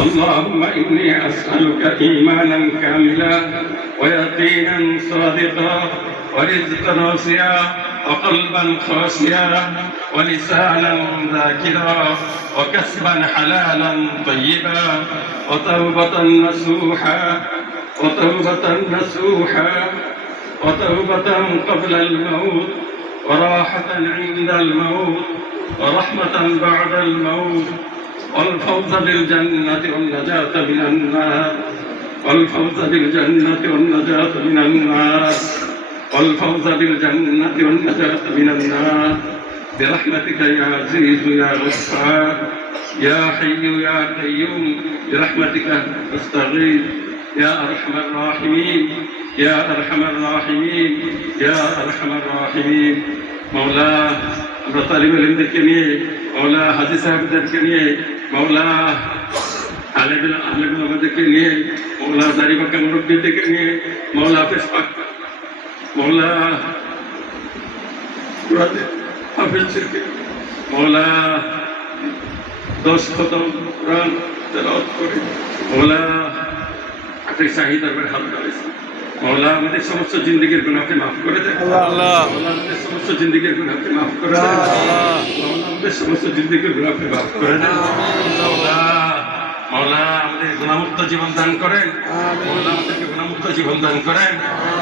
اللهم إني أسألك إيمانا كاملا ويقينا صادقا ورزقا واسعا وقلبا خاشعا ولسانا ذاكرا وكسبا حلالا طيبا وتوبة نصوحا وتوبة قبل الموت وراحة عند الموت ورحمة بعد الموت والفوز بالجنة والنجاة من النار والفوز بالجنة والنجاة من النار والفوز بالجنة والنجاة من النار برحمتك يا عزيز يا غفار يا حي يا قيوم برحمتك أستغيث يا أرحم الراحمين يا أرحم الراحمين يا أرحم الراحمين مولا আমরা তালিবে ইলমদেরকে নিয়ে মওলা হাজী সাহেবদেরকে নিয়ে মওলা আলেম আমাদেরকে নিয়ে মওলা দাড়িপাকা মুরব্বীদেরকে নিয়ে মওলা পেশপাক মওলা হাফেজদেরকে মওলা 10 খতম কোরআন তেলাওয়াত করে মওলা আপনি শাহী দরবারে হাত বাড়াইছেন মওলা আমাদের সমস্ত জিন্দেগির গুনাহকে মাফ করে দেন আল্লাহ মওলা আমাদের সমস্ত জিন্দেগির গুনাহকে মাফ করে দেন আল্লাহ মওলা আমাদের সমস্ত জিন্দেগির গুনাহকে মাফ করে দেন মওলা মওলা আমাদের গুনাহমুক্ত জীবন দান করেন মওলা আমাদেরকে গুনাহমুক্ত জীবন দান করেন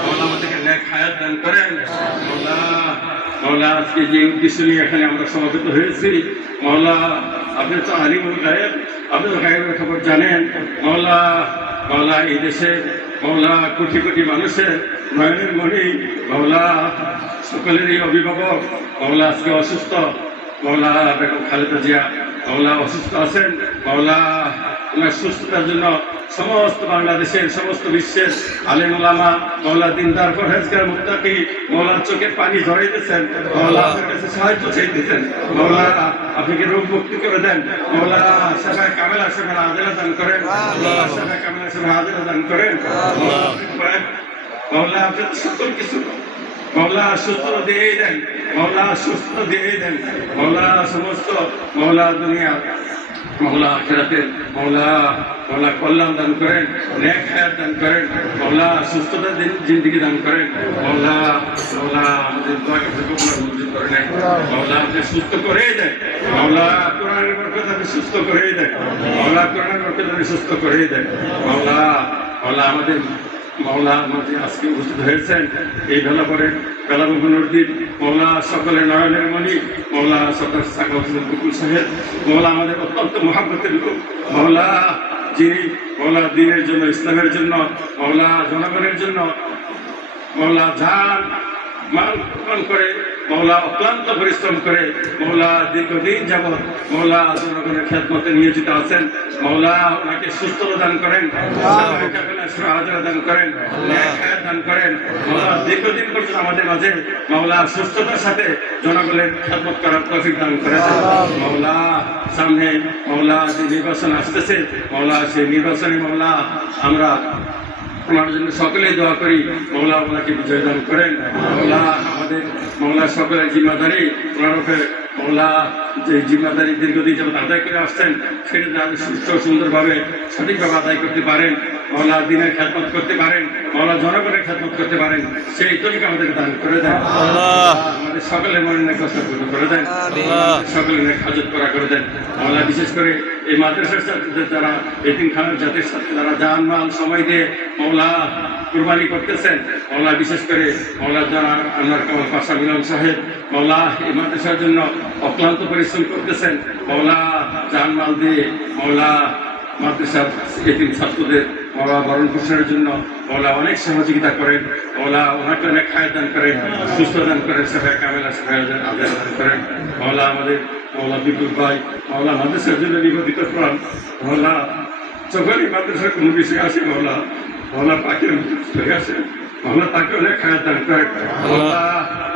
মওলা আমাদেরকে নেক হায়াত দান করেন মওলা মওলা আজকে যে উদ্দেশ্য নিয়ে এখানে আমরা সমবেত হয়েছি মওলা আপনি তো আলিমুল গায়েব আপনি তো গায়েবের খবর জানেন মওলা মওলা এই দেশে মওলা কোটি কোটি মানুষের নয়নের মণি মওলা সকলেরই অভিভাবক মওলা আজকে অসুস্থ মওলা বেগম খালেদা জিয়া মওলা অসুস্থ আছেন মওলা ওনার সুস্থতার জন্য সমস্ত বাংলাদেশের সমস্ত বিশ্বের আলেম ওলামা মওলা দিনদার পরহেজগার মুত্তাকি মওলা চোখের পানি ঝরাইতেছেন মওলা আপনার কাছে সাহায্য চাইতেছেন মওলা আপনি কি রোগ মুক্তি করে দেন মওলা শাফায়ে কামেলা শাফায়ে আদেলা দান করেন মওলা শাফায়ে কামেলা শাফায়ে আদেলা দান করেন মওলা আপনি সকল কিছু মওলা সুস্থ দিয়ে দেন মওলা সুস্থ দিয়ে দেন মওলা সমস্ত মওলা দুনিয়া মওলা আখিরাতের মওলা মওলা কল্যাণ দান করেন নেক হায়াত দান করেন মওলা সুস্থতা জিন্দেগি দান করেন মওলা মওলা আমাদের দোয়াকে কবুল মঞ্জুর করে নেন মওলা আপনি সুস্থ করে দেন মওলা কোরআনের বরকত আপনি সুস্থ করে দেন মওলা কোরআনের বরকত আপনি সুস্থ করে দেন মওলা মওলা আমাদের মওলা আমাদের আজকে উপস্থিত হয়েছেন এই বেলাপরে বেলাবুদ্দিন মওলা সকলের নয়নের মণি মওলা সরদার সাকাউত হোসেন বকুল সাহেব মওলা আমাদের অত্যন্ত মহাব্বতের লোক মওলা যিনি মওলা দ্বীনের জন্য ইসলামের জন্য মওলা জনগণের জন্য মওলা জান মাল কুরবান করে মওলা অক্লান্ত পরিশ্রম করে মওলা দীর্ঘদিন যাবৎ মওলা জনগণের খেদমতে নিয়োজিত আছেন মওলা ওনাকে সুস্থতা দান করেন হাজারা দান করেন দান করেন মওলা দীর্ঘদিন পর্যন্ত আমাদের মাঝে মওলা সুস্থতার সাথে জনগণের খেদমত করার তৌফিক দান করে দেন মওলা সামনে মওলা যে নির্বাচন আসতেছে মওলা সেই নির্বাচনে মওলা আমরা ওনার জন্য সকলেই দোয়া করি মওলা ওনাকে বিজয় দান করেন মওলা আমাদের মওলা সকলের জিম্মাদারি ওনার উপরে মওলা যে জিম্মাদারি দীর্ঘদিন যাবত আদায় করে আসছেন সেটা যেন সুস্থ সুন্দরভাবে সঠিকভাবে আদায় করতে পারেন মওলা দিনের খেদমত করতে পারেন মওলা জনগণের খেদমত করতে পারেন সেই তরিকা আমাদের দান করে দেন আমাদের সকলের মনের কষ্ট পূর্ণ করে দেন সকলের হাজত করা করে দেন মওলা বিশেষ করে এই মাদ্রাসার ছাত্রদের যারা এতিমখানার জাতির সাথে যারা জান মাল সময় দিয়ে মওলা কুরবানি করতেছেন মওলা বিশেষ করে মওলা যারা আনোয়ার কামাল পাশা মিলন সাহেব মওলা এই মাদ্রাসার জন্য অক্লান্ত পরিশ্রম করতেছেন মওলা জান মাল দিয়ে মওলা মাদ্রাসার এতিম ছাত্রদের মওলা ভরণ পোষণের জন্য মওলা অনেক সহযোগিতা করেন মওলা ওনাকে অনেক হায়াত দান করেন সুস্থ দান করেন শাফায়ে কামেলা শাফায়ে আদেলা দান করেন মওলা আমাদের মওলা বিপুল ভাই মওলা মাদ্রাসার জন্য নিবেদিত প্রাণ মওলা যখনই মাদ্রাসার কোনো বিষয় আসে মওলা মওলা পাখির হয়ে আসেন মওলা তাকে অনেক হায়াত দান করেন মওলা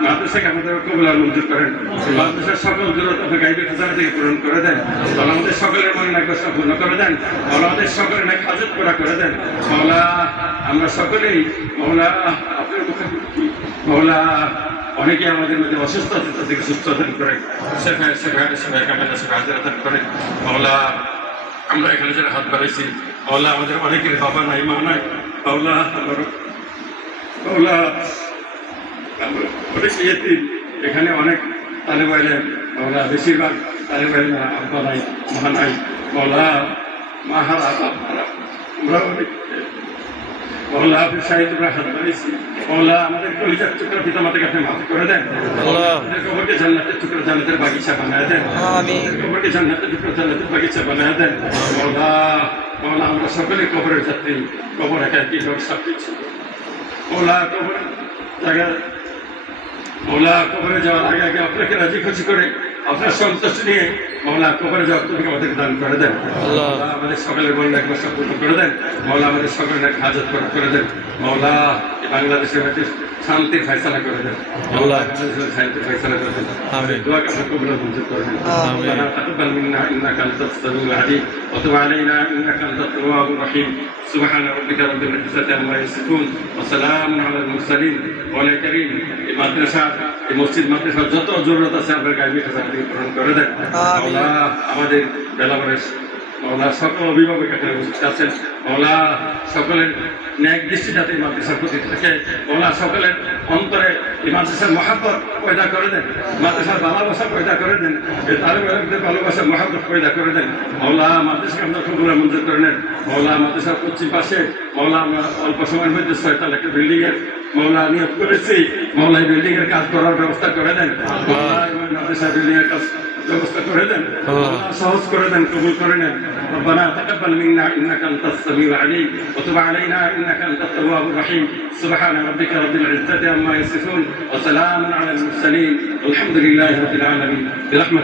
মাদ্রাসাকে আমাদের কবুল মঞ্জুর করেন মাদ্রাসার সকল জরুরত আপনি গাইবে খাজানা থেকে পূরণ করে দেন মওলা আমাদের সকলের মনে এক কষ্ট পূর্ণ করে দেন মওলা আমাদের সকলের এক হাজত করা করে দেন মওলা আমরা সকলেই মওলা আপনার মুখে মওলা অনেকে আমাদের মধ্যে অসুস্থ আছে তাদেরকে সুস্থ দান করেন শাফায়ে কামেলা শাফায়ে আদেলা দান করেন মওলা আমরা এখানে যারা হাত বাড়াইছি মাওলা আমাদের অনেকের বাবা নাই মা নাই মাওলা মাওলা অনেক ইয়েতিম এখানে অনেক তালেব আইলেম মাওলা বেশিরভাগ তালেব আইলেম আব্বা নাই মা নাই মাওলা মা হারা বাপ হারা আমরা অনেক মাওলা আপনি সাহিত্যরা হাত বাড়িয়েছি মাওলা আমাদের কলিজার টুকরা পিতা মাতাকে আপনি মাফ করে দেন আমাদের কবরকে জান্নাতের টুকরা জান্নাতের বাগিচা বানায় দেন আমাদের কবরকে জান্নাতের টুকরা জান্নাতের বাগিচা বানায় দেন মাওলা মাওলা আমরা সকলে কবরের যাত্রী কবর একা কি হোক সব কিছু মাওলা কবর জায়গা মাওলা কবরে যাওয়ার আগে আগে আপনাকে রাজি খুশি করে আপনার সন্তোষ নিয়ে মাওলা কবরে যাওয়ার তুমি আমাদেরকে দান করে দেন মাওলা আমাদের সকলের বন্ধ একবার সম্পূর্ণ করে দেন মাওলা আমাদের সকলের এক হাজত করে দেন মাওলা বাংলাদেশের মধ্যে শান্তির ফয়সালা করে দেন মাওলা শান্তির ফয়সালা করে দেন আমাদের দোয়াকে আপনি কবুল মঞ্জুর করে দেন ربنا تقبل منا انك انت السميع العليم وتب علينا انك انت التواب الرحيم سبحان ربك رب العزة عما يصفون وسلام على المرسلين مولا كريم মাদ্রাসা এই মসজিদ মাদ্রাসার যত জরুরত আছে আপনার গাইবি খাজাকে পূরণ করে দেন মাওলা আমাদের বেলাবরের মাওলা সকল অভিভাবক এখানে উপস্থিত আছেন মাওলা সকলের ন্যায় দৃষ্টি যাতে এই মাদ্রাসার প্রতি থাকে মাওলা সকলের অন্তরে এই মাদ্রাসার মহাব্বত পয়দা করে দেন মাদ্রাসার ভালোবাসা পয়দা করে দেন এই তালেবানদের ভালোবাসা মহাব্বত পয়দা করে দেন মাওলা মাদ্রাসাকে আমরা কবুল মঞ্জুর করে নেন মাওলা মাদ্রাসার পশ্চিম পাশে মাওলা আমরা অল্প সময়ের মধ্যে 6 তলা একটা বিল্ডিং এর মাওলা নিয়োগ করেছি মাওলা এই বিল্ডিং এর কাজ করার ব্যবস্থা করে দেন মাওলা মাদ্রাসা বিল্ডিং এর কাজ ব্যবস্থা করে দেন সহজ করে দেন কবুল করে নেন ربنا تقبل منا انك انت السميع العليم وتب علينا انك انت التواب الرحيم سبحان ربك رب العزة عما يصفون وسلام على المرسلين والحمد لله رب العالمين برحمة